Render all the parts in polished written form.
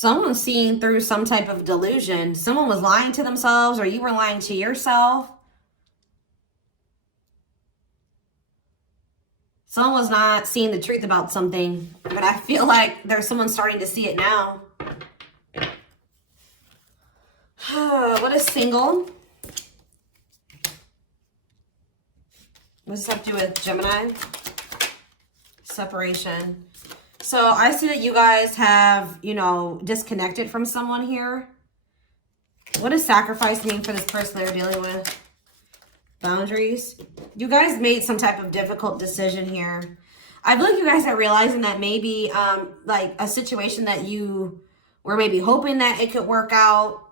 Someone's seeing through some type of delusion. Someone was lying to themselves, or you were lying to yourself. Someone was not seeing the truth about something, but I feel like there's someone starting to see it now. What is single? What does this have to do with Gemini? Separation. So I see that you guys have, you know, disconnected from someone here. What does sacrifice mean for this person they're dealing with? Boundaries. You guys made some type of difficult decision here. I feel like you guys are realizing that maybe like a situation that you were maybe hoping that it could work out.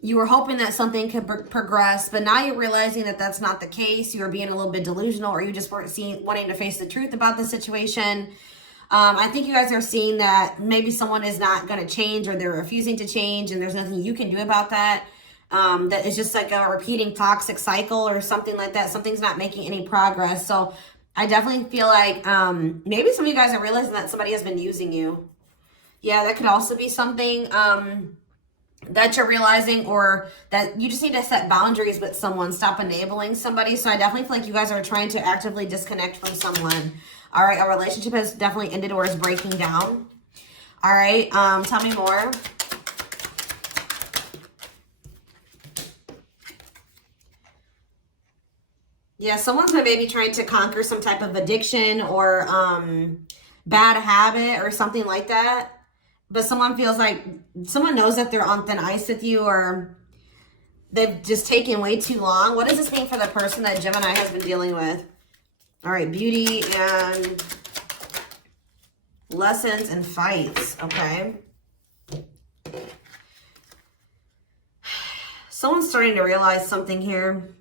You were hoping that something could progress, but now you're realizing that that's not the case. You were being a little bit delusional, or you just weren't wanting to face the truth about the situation. I think you guys are seeing that maybe someone is not going to change, or they're refusing to change, and there's nothing you can do about that. That is just like a repeating toxic cycle or something like that. Something's not making any progress. So I definitely feel like maybe some of you guys are realizing that somebody has been using you. Yeah, that could also be something that you're realizing, or that you just need to set boundaries with someone. Stop enabling somebody. So I definitely feel like you guys are trying to actively disconnect from someone. All right, our relationship has definitely ended or is breaking down. All right, tell me more. Yeah, someone's maybe trying to conquer some type of addiction or bad habit or something like that. But someone feels like, someone knows that they're on thin ice with you, or they've just taken way too long. What does this mean for the person that Gemini has been dealing with? All right, beauty and lessons and fights, okay? Someone's starting to realize something here.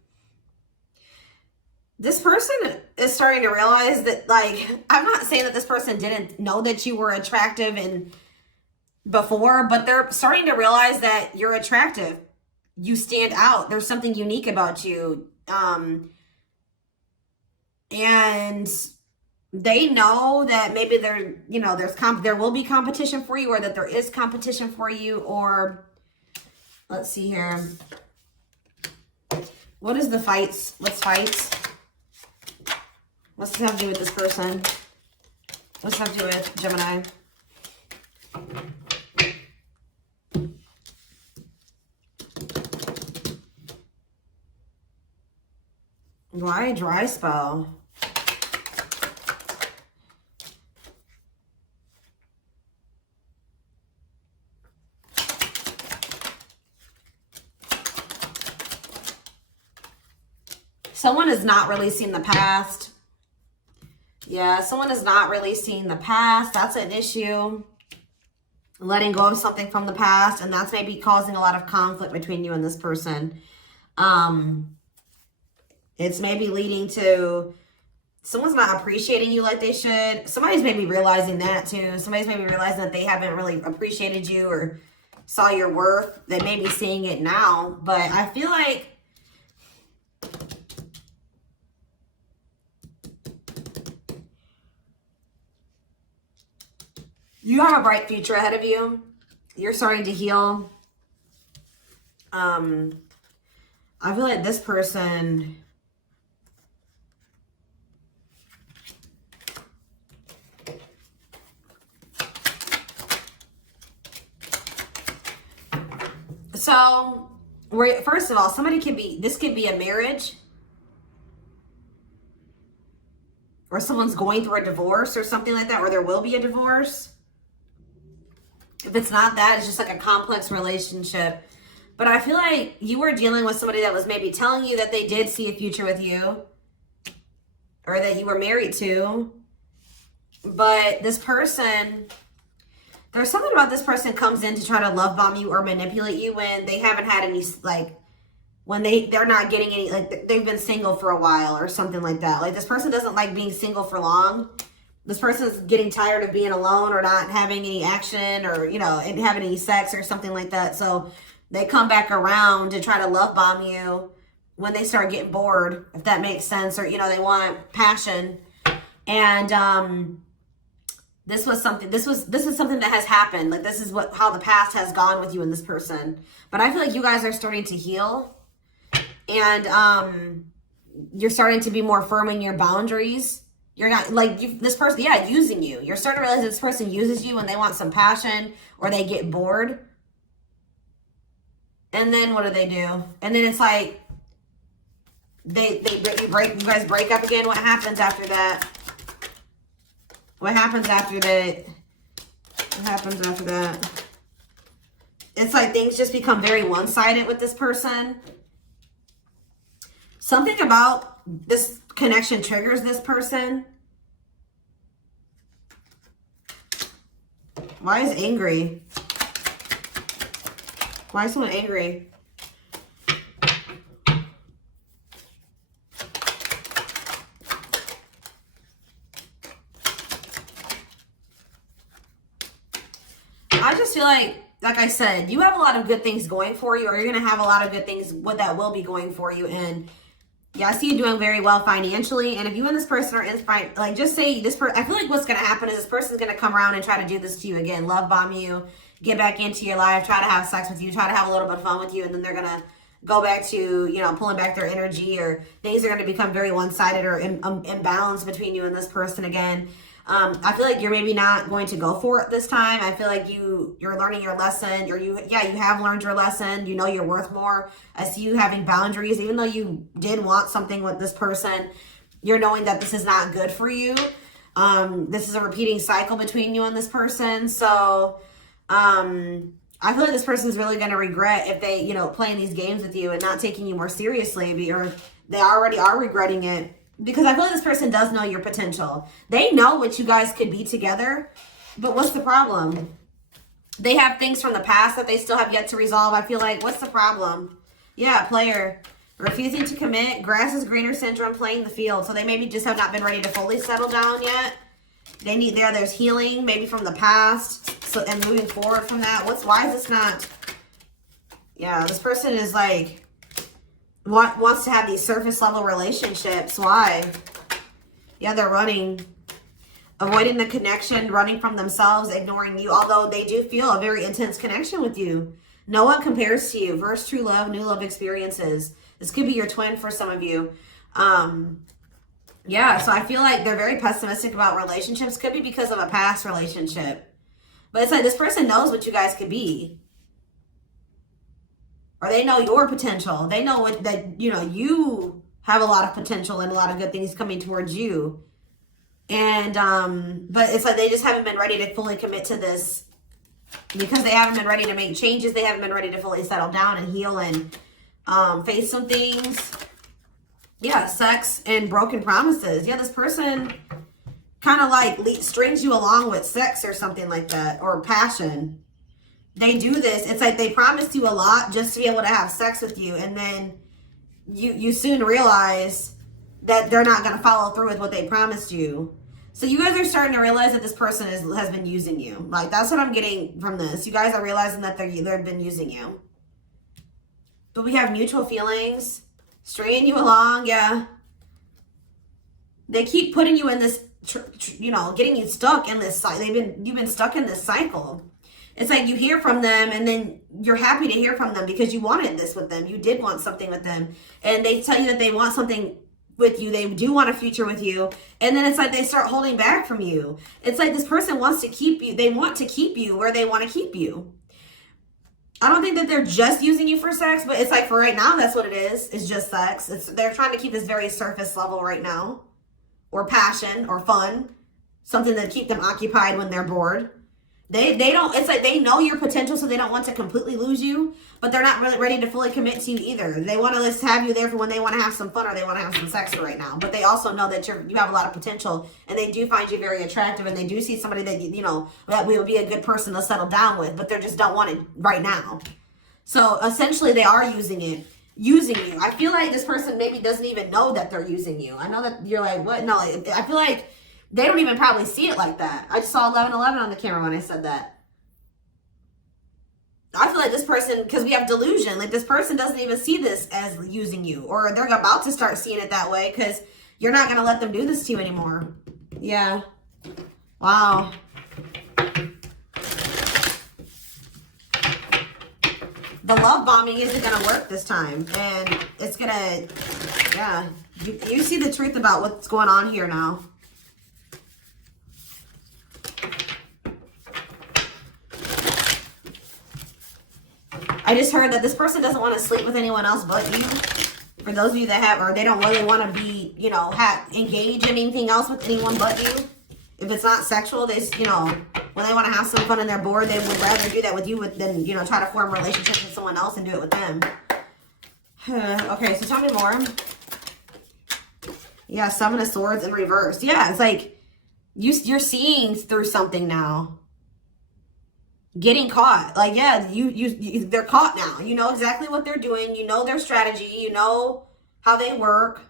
This person is starting to realize that, like, I'm not saying that this person didn't know that you were attractive and before, but they're starting to realize that you're attractive. You stand out. There's something unique about you. And they know that maybe there, you know, there will be competition for you, or that there is competition for you, or let's see here. What is the fights? What's fights? What's this have to do with this person? What's this have to do with Gemini? Why a dry spell? Someone is not releasing the past. Yeah, someone is not releasing the past. That's an issue. Letting go of something from the past, and that's maybe causing a lot of conflict between you and this person. It's maybe leading to someone's not appreciating you like they should. Somebody's maybe realizing that too. Somebody's maybe realizing that they haven't really appreciated you or saw your worth. They may be seeing it now, but I feel like you have a bright future ahead of you. You're starting to heal. I feel like this person, so first of all, this could be a marriage, or someone's going through a divorce or something like that, or there will be a divorce. If it's not that, it's just like a complex relationship. But I feel like you were dealing with somebody that was maybe telling you that they did see a future with you, or that you were married to. But this person, there's something about this person comes in to try to love bomb you or manipulate you when they haven't had any, like, when they're not getting any, like, they've been single for a while or something like that. Like, this person doesn't like being single for long. This person's getting tired of being alone, or not having any action, or, you know, having any sex or something like that. So they come back around to try to love bomb you when they start getting bored, if that makes sense, or, you know, they want passion. And This was something, this is something that has happened. Like, this is how the past has gone with you and this person. But I feel like you guys are starting to heal. And you're starting to be more firm in your boundaries. You're not, like, this person, yeah, using you. You're starting to realize this person uses you when they want some passion or they get bored. And then what do? And then it's like, you guys break up again. What happens after that? What happens after that? What happens after that? It's like things just become very one-sided with this person. Something about this connection triggers this person. Why is angry? Why is someone angry? I just feel like I said, you have a lot of good things going for you, or you're going to have a lot of good things that will be going for you. And yeah, I see you doing very well financially. And if you and this person are inspired, like, just say this person, I feel like what's going to happen is this person's going to come around and try to do this to you again, love bomb you, get back into your life, try to have sex with you, try to have a little bit of fun with you. And then they're going to go back to, you know, pulling back their energy, or things are going to become very one-sided or imbalanced between you and this person again. I feel like you're maybe not going to go for it this time. I feel like you're learning your lesson, or you have learned your lesson. You know you're worth more. I see you having boundaries, even though you did want something with this person. You're knowing that this is not good for you. This is a repeating cycle between you and this person. So, I feel like this person is really going to regret if they, you know, playing these games with you and not taking you more seriously, or they already are regretting it. Because I feel like this person does know your potential. They know what you guys could be together. But what's the problem? They have things from the past that they still have yet to resolve. I feel like, what's the problem? Yeah, player. Refusing to commit. Grass is greener syndrome, playing the field. So they maybe just have not been ready to fully settle down yet. They need, there's healing maybe from the past. So, and moving forward from that. Why is this not? Yeah, this person is like, wants to have these surface level relationships. Why? Yeah, they're running, avoiding the connection, running from themselves, ignoring you, although they do feel a very intense connection with you. No one compares to you. Verse true love, new love experiences. This could be your twin for some of you. Yeah, so I feel like they're very pessimistic about relationships. Could be because of a past relationship. But it's like this person knows what you guys could be. Or they know your potential. They know that, you know, you have a lot of potential and a lot of good things coming towards you. And, but it's like they just haven't been ready to fully commit to this because they haven't been ready to make changes. They haven't been ready to fully settle down and heal and face some things. Yeah, sex and broken promises. Yeah, this person kind of like strings you along with sex or something like that, or passion. They do this. It's like they promised you a lot just to be able to have sex with you. And then you soon realize that they're not going to follow through with what they promised you. So you guys are starting to realize that this person has been using you. Like, that's what I'm getting from this. You guys are realizing that they've been using you. But we have mutual feelings, stringing you along. Yeah. They keep putting you in this, you know, getting you stuck in this cycle. You've been stuck in this cycle. It's like you hear from them and then you're happy to hear from them because you wanted this with them. You did want something with them. And they tell you that they want something with you. They do want a future with you. And then it's like they start holding back from you. It's like this person wants to keep you. They want to keep you where they want to keep you. I don't think that they're just using you for sex, but it's like for right now, that's what it is. It's just sex. They're trying to keep this very surface level right now. Or passion or fun. Something to keep them occupied when they're bored. They don't, it's like they know your potential, so they don't want to completely lose you, but they're not really ready to fully commit to you either. They want to just have you there for when they want to have some fun or they want to have some sex right now. But they also know that you have a lot of potential, and they do find you very attractive, and they do see somebody that, you know, that will be a good person to settle down with, but they just don't want it right now. So essentially they are using you. I feel like this person maybe doesn't even know that they're using you. I know that you're like, what? No, I feel like they don't even probably see it like that. I just saw 1111 on the camera when I said that. I feel like this person, because we have delusion, like this person doesn't even see this as using you, or they're about to start seeing it that way because you're not going to let them do this to you anymore. Yeah. Wow. the love bombing isn't going to work this time. And it's going to, yeah, you see the truth about what's going on here now. I just heard that this person doesn't want to sleep with anyone else but you. For those of you that have, or they don't really want to be, you know, engage in anything else with anyone but you. If it's not sexual, they, you know, when they want to have some fun and they're bored, they would rather do that with you than, you know, try to form relationships with someone else and do it with them. Okay, so tell me more. Yeah, Seven of Swords in reverse. Yeah, it's like you're seeing through something now. Getting caught. Like, yeah, they're caught now. You know exactly what they're doing. You know their strategy. You know how they work.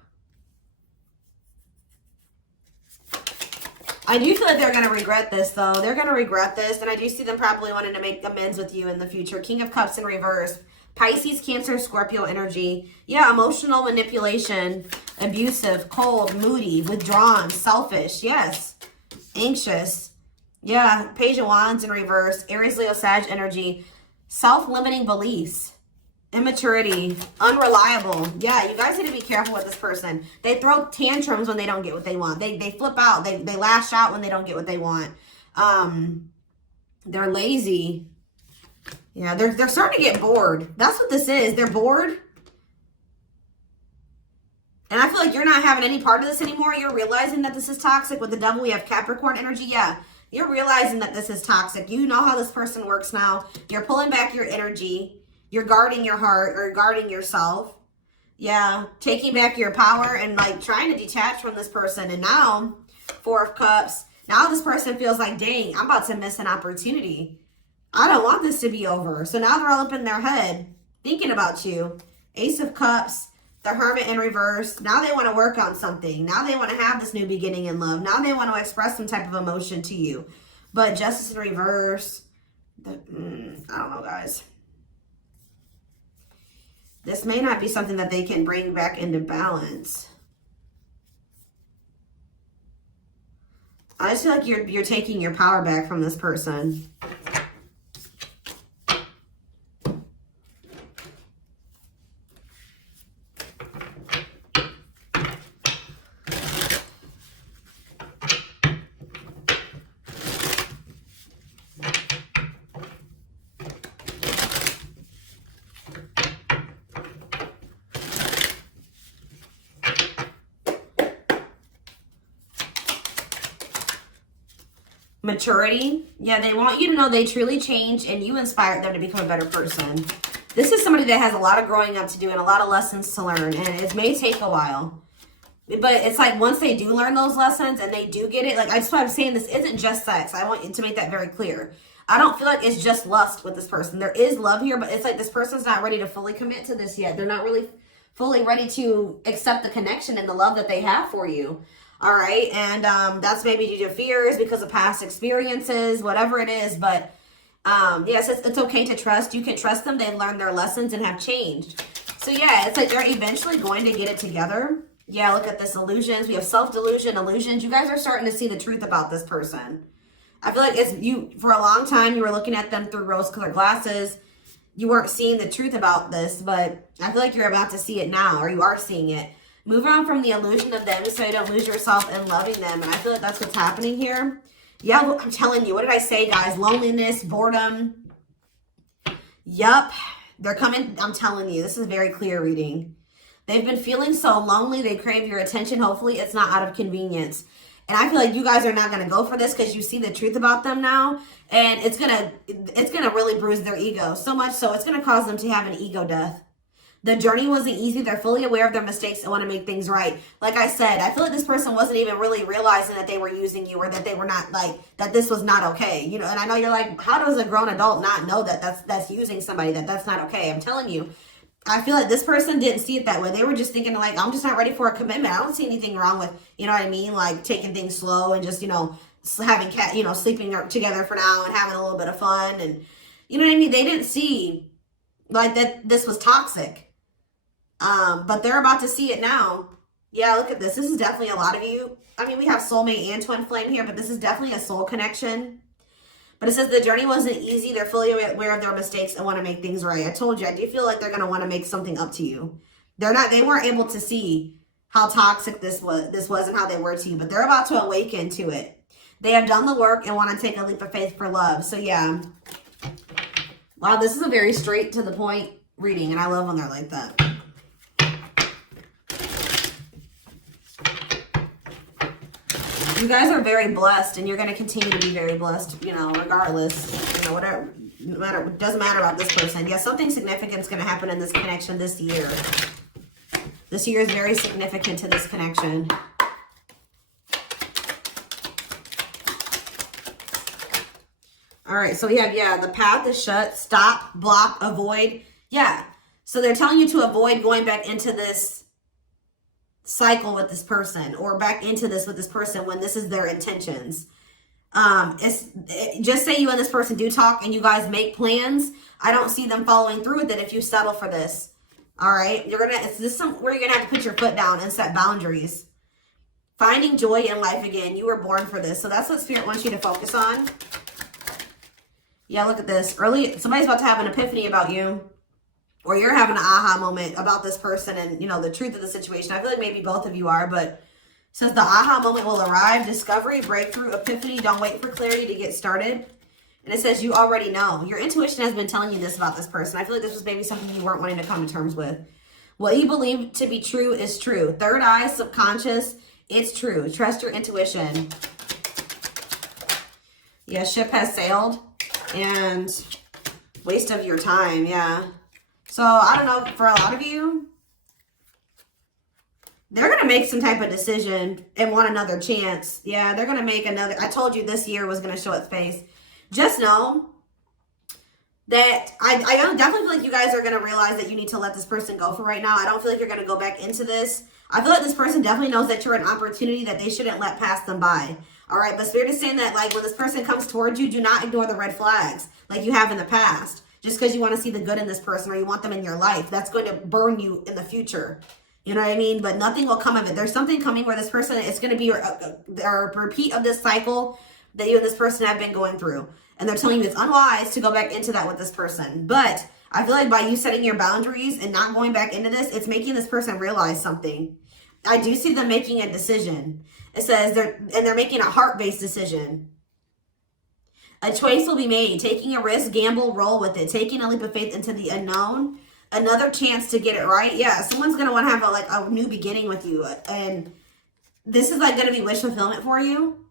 I do feel like they're going to regret this, though. They're going to regret this, and I do see them probably wanting to make amends with you in the future. King of Cups in reverse. Pisces, Cancer, Scorpio energy. Yeah, emotional manipulation, abusive, cold, moody, withdrawn, selfish. Yes. Anxious. Yeah, Page of Wands in reverse. Aries, Leo, Sag energy. Self-limiting beliefs. Immaturity. Unreliable. Yeah, you guys need to be careful with this person. They throw tantrums when they don't get what they want. They flip out. They lash out when they don't get what they want. They're lazy. Yeah, they're starting to get bored. That's what this is. They're bored. And I feel like you're not having any part of this anymore. You're realizing that this is toxic. With the Devil, we have Capricorn energy. Yeah. You're realizing that this is toxic. You know how this person works now. You're pulling back your energy. You're guarding your heart or guarding yourself. Yeah. Taking back your power and like trying to detach from this person. And now, Four of Cups. Now this person feels like, dang, I'm about to miss an opportunity. I don't want this to be over. So now they're all up in their head thinking about you. Ace of Cups. The Hermit in reverse. Now they want to work on something. Now they want to have this new beginning in love. Now they want to express some type of emotion to you. But Justice in reverse. I don't know, guys. This may not be something that they can bring back into balance. I just feel like you're taking your power back from this person. Maturity. Yeah, they want you to know they truly changed and you inspired them to become a better person. This is somebody that has a lot of growing up to do and a lot of lessons to learn, and it may take a while. But it's like once they do learn those lessons and they do get it, like that's why I'm saying this isn't just sex. I want you to make that very clear. I don't feel like it's just lust with this person. There is love here, but it's like this person's not ready to fully commit to this yet. They're not really fully ready to accept the connection and the love that they have for you. All right, and that's maybe due to fears because of past experiences, whatever it is. But yes, it's okay to trust. You can trust them. They've learned their lessons and have changed. So yeah, it's like they're eventually going to get it together. Yeah, look at this, illusions. We have self-delusion, illusions. You guys are starting to see the truth about this person. I feel like it's you, for a long time, you were looking at them through rose-colored glasses. You weren't seeing the truth about this, but I feel like you're about to see it now, or you are seeing it. Move on from the illusion of them so you don't lose yourself in loving them. And I feel like that's what's happening here. Yeah, look, I'm telling you. What did I say, guys? Loneliness, boredom. Yup. They're coming. I'm telling you. This is very clear reading. They've been feeling so lonely. They crave your attention. Hopefully, it's not out of convenience. And I feel like you guys are not going to go for this because you see the truth about them now. And it's gonna really bruise their ego. So much so, it's going to cause them to have an ego death. The journey wasn't easy. They're fully aware of their mistakes and want to make things right. Like I said, I feel like this person wasn't even really realizing that they were using you or that they were not like, that this was not okay. You know, and I know you're like, how does a grown adult not know that that's using somebody, that's not okay? I'm telling you, I feel like this person didn't see it that way. They were just thinking like, I'm just not ready for a commitment. I don't see anything wrong with, you know what I mean? Like taking things slow and just, you know, having sleeping together for now and having a little bit of fun. And you know what I mean? They didn't see like that this was toxic. But they're about to see it now. Yeah, look at this. This is definitely a lot of you. I mean, we have soulmate and twin flame here, but this is definitely a soul connection. But it says the journey wasn't easy. They're fully aware of their mistakes and want to make things right. I told you, I do feel like they're going to want to make something up to you. They weren't able to see how toxic this was and how they were to you, but they're about to awaken to it. They have done the work and want to take a leap of faith for love. So yeah. Wow, this is a very straight to the point reading, and I love when they're like that. You guys are very blessed, and you're going to continue to be very blessed, you know, regardless, you know, whatever, no matter, doesn't matter about this person. Yeah, something significant is going to happen in this connection this year. This year is very significant to this connection. All right, so we have, yeah, the path is shut, stop, block, avoid. Yeah, so they're telling you to avoid going back into this cycle with this person or back into this with this person when this is their intentions. Just say you and this person do talk and you guys make plans. I don't see them following through with it if you settle for this. All right, this is where you're gonna have to put your foot down and set boundaries. Finding joy in life again. You were born for this, so that's what Spirit wants you to focus on. Yeah, look at this. Somebody's about to have an epiphany about you, or you're having an aha moment about this person and, you know, the truth of the situation. I feel like maybe both of you are, but it says the aha moment will arrive. Discovery, breakthrough, epiphany. Don't wait for clarity to get started. And it says you already know. Your intuition has been telling you this about this person. I feel like this was maybe something you weren't wanting to come to terms with. What you believe to be true is true. Third eye, subconscious, it's true. Trust your intuition. Yeah, ship has sailed. And waste of your time, yeah. So, I don't know, for a lot of you, they're going to make some type of decision and want another chance. Yeah, they're going to make another. I told you this year was going to show its face. Just know that I definitely feel like you guys are going to realize that you need to let this person go for right now. I don't feel like you're going to go back into this. I feel like this person definitely knows that you're an opportunity that they shouldn't let pass them by. All right, but Spirit is saying that, like, when this person comes towards you, do not ignore the red flags like you have in the past. Just because you want to see the good in this person or you want them in your life, that's going to burn you in the future. You know what I mean? But nothing will come of it. There's something coming where this person, it's going to be a repeat of this cycle that you and this person have been going through. And they're telling you it's unwise to go back into that with this person. But I feel like by you setting your boundaries and not going back into this, it's making this person realize something. I do see them making a decision. It says they're making a heart-based decision. A choice will be made. Taking a risk, gamble, roll with it. Taking a leap of faith into the unknown. Another chance to get it right. Yeah, someone's going to want to have a new beginning with you. And this is like going to be wish fulfillment for you.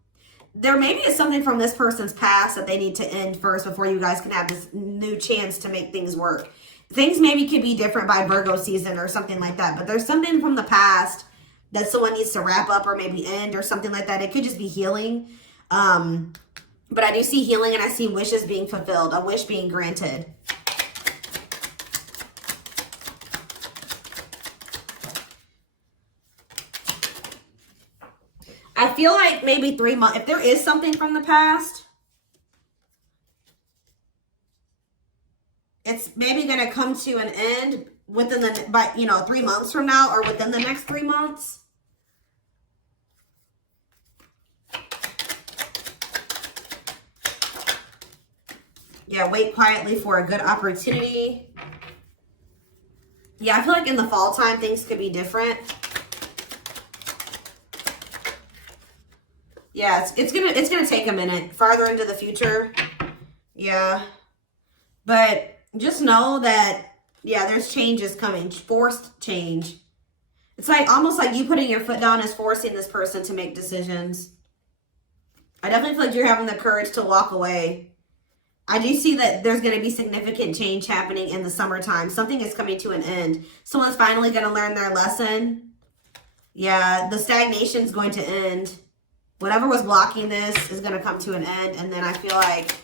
There maybe is something from this person's past that they need to end first before you guys can have this new chance to make things work. Things maybe could be different by Virgo season or something like that. But there's something from the past that someone needs to wrap up or maybe end or something like that. It could just be healing. But I do see healing and I see wishes being fulfilled, a wish being granted. I feel like maybe 3 months, if there is something from the past, it's maybe going to come to an end within 3 months from now or within the next 3 months. Yeah, wait quietly for a good opportunity. Yeah, I feel like in the fall time, things could be different. Yeah, it's gonna take a minute farther into the future. Yeah. But just know that, yeah, there's changes coming. Forced change. It's like almost like you putting your foot down is forcing this person to make decisions. I definitely feel like you're having the courage to walk away. I do see that there's going to be significant change happening in the summertime. Something is coming to an end. Someone's finally going to learn their lesson. Yeah, the stagnation is going to end. Whatever was blocking this is going to come to an end. And then I feel like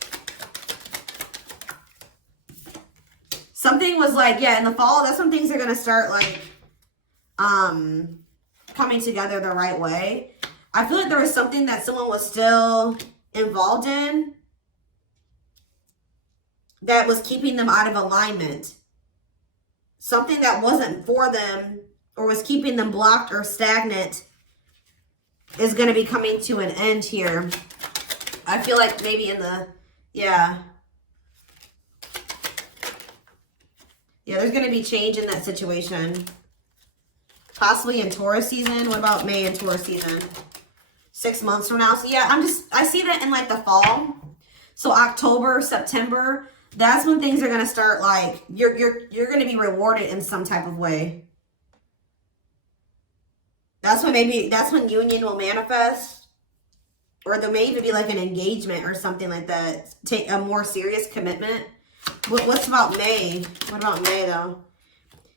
something was like, yeah, in the fall, that's when things are going to start like coming together the right way. I feel like there was something that someone was still involved in that was keeping them out of alignment. Something that wasn't for them or was keeping them blocked or stagnant is going to be coming to an end here. I feel like maybe in the Yeah. Yeah, there's going to be change in that situation. Possibly in Taurus season. What about May and Taurus season? 6 months from now. So yeah, I see that in like the fall. So October, September, that's when things are going to start, like, you're going to be rewarded in some type of way. That's when union will manifest. Or there may even be like an engagement or something like that. Take a more serious commitment. What's about May? What about May though?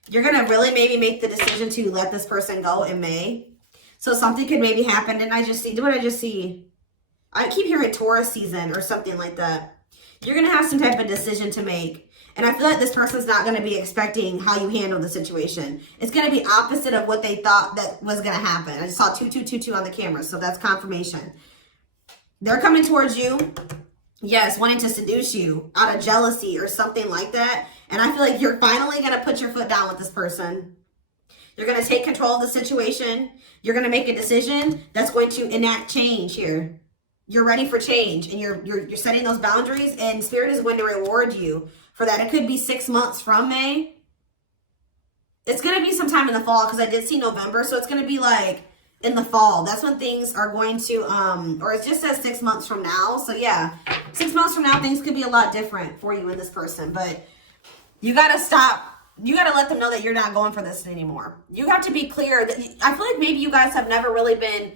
You're going to really maybe make the decision to let this person go in May. So something could maybe happen. And I just see, what did I just see? I keep hearing Taurus season or something like that. You're going to have some type of decision to make. And I feel like this person's not going to be expecting how you handle the situation. It's going to be opposite of what they thought that was going to happen. I just saw 2222 on the camera. So that's confirmation. They're coming towards you. Yes, wanting to seduce you out of jealousy or something like that. And I feel like you're finally going to put your foot down with this person. You're going to take control of the situation. You're going to make a decision that's going to enact change here. You're ready for change, and you're setting those boundaries, and Spirit is going to reward you for that. It could be 6 months from May. It's going to be sometime in the fall, because I did see November, so it's going to be like in the fall. That's when things are going to, or it just says 6 months from now. So yeah, 6 months from now, things could be a lot different for you and this person, but you got to stop. You got to let them know that you're not going for this anymore. You have to be clear. That I feel like maybe you guys have never really been,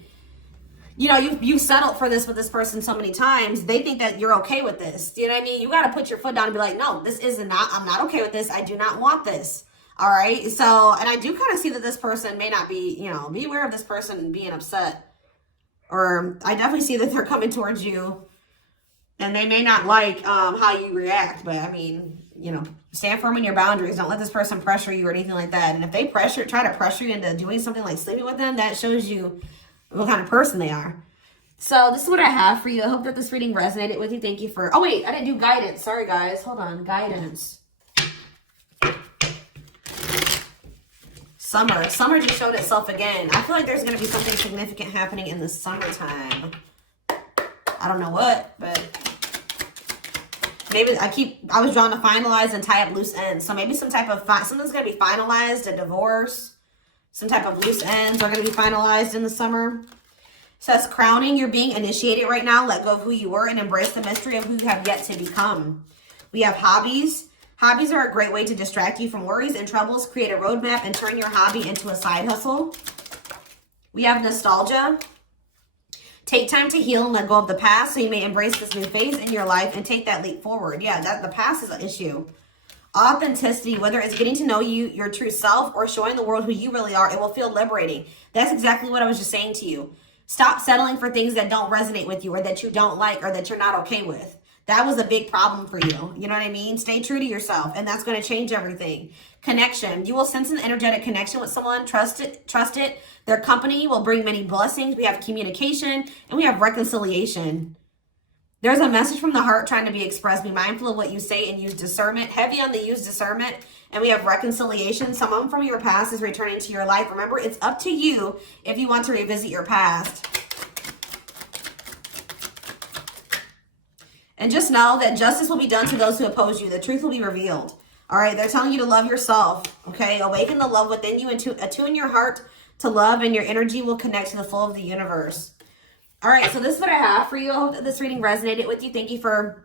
you know, you've settled for this with this person so many times. They think that you're okay with this. You know what I mean? You got to put your foot down and be like, no, this is not, I'm not okay with this. I do not want this. All right. So, and I do kind of see that this person may not be, you know, be aware of this person being upset. Or I definitely see that they're coming towards you and they may not like how you react. But I mean, you know, stand firm in your boundaries. Don't let this person pressure you or anything like that. And if they try to pressure you into doing something like sleeping with them, that shows you what kind of person they are. So this is what I have for you. I hope that this reading resonated with you. Thank you for, oh wait, I didn't do guidance. Sorry guys, hold on, guidance. Summer just showed itself again. I feel like there's going to be something significant happening in the summertime. I don't know what, but maybe I was drawn to finalize and tie up loose ends. So maybe some type of, something's going to be finalized, a divorce. Some type of loose ends are going to be finalized in the summer. It says crowning. You're being initiated right now. Let go of who you were and embrace the mystery of who you have yet to become. We have hobbies. Hobbies are a great way to distract you from worries and troubles. Create a roadmap and turn your hobby into a side hustle. We have nostalgia. Take time to heal and let go of the past so you may embrace this new phase in your life and take that leap forward. Yeah, the past is an issue. Authenticity, whether it's getting to know you, your true self, or showing the world who you really are, it will feel liberating. That's exactly what I was just saying to you. Stop settling for things that don't resonate with you or that you don't like or that you're not okay with. That was a big problem for you. You know what I mean? Stay true to yourself, and that's going to change everything. Connection. You will sense an energetic connection with someone. Trust it. Their company will bring many blessings. We have communication, and we have reconciliation. There's a message from the heart trying to be expressed. Be mindful of what you say and use discernment. Heavy on the use discernment. And we have reconciliation. Someone from your past is returning to your life. Remember, it's up to you if you want to revisit your past. And just know that justice will be done to those who oppose you. The truth will be revealed. All right, they're telling you to love yourself. Okay, awaken the love within you and to attune your heart to love, and your energy will connect to the flow of the universe. All right, so this is what I have for you. I hope that this reading resonated with you. Thank you for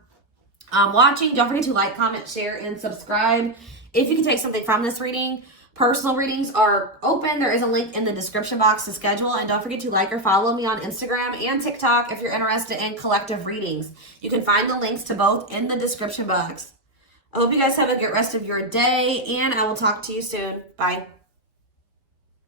watching. Don't forget to like, comment, share, and subscribe. If you can take something from this reading, personal readings are open. There is a link in the description box to schedule. And don't forget to like or follow me on Instagram and TikTok if you're interested in collective readings. You can find the links to both in the description box. I hope you guys have a good rest of your day, and I will talk to you soon. Bye.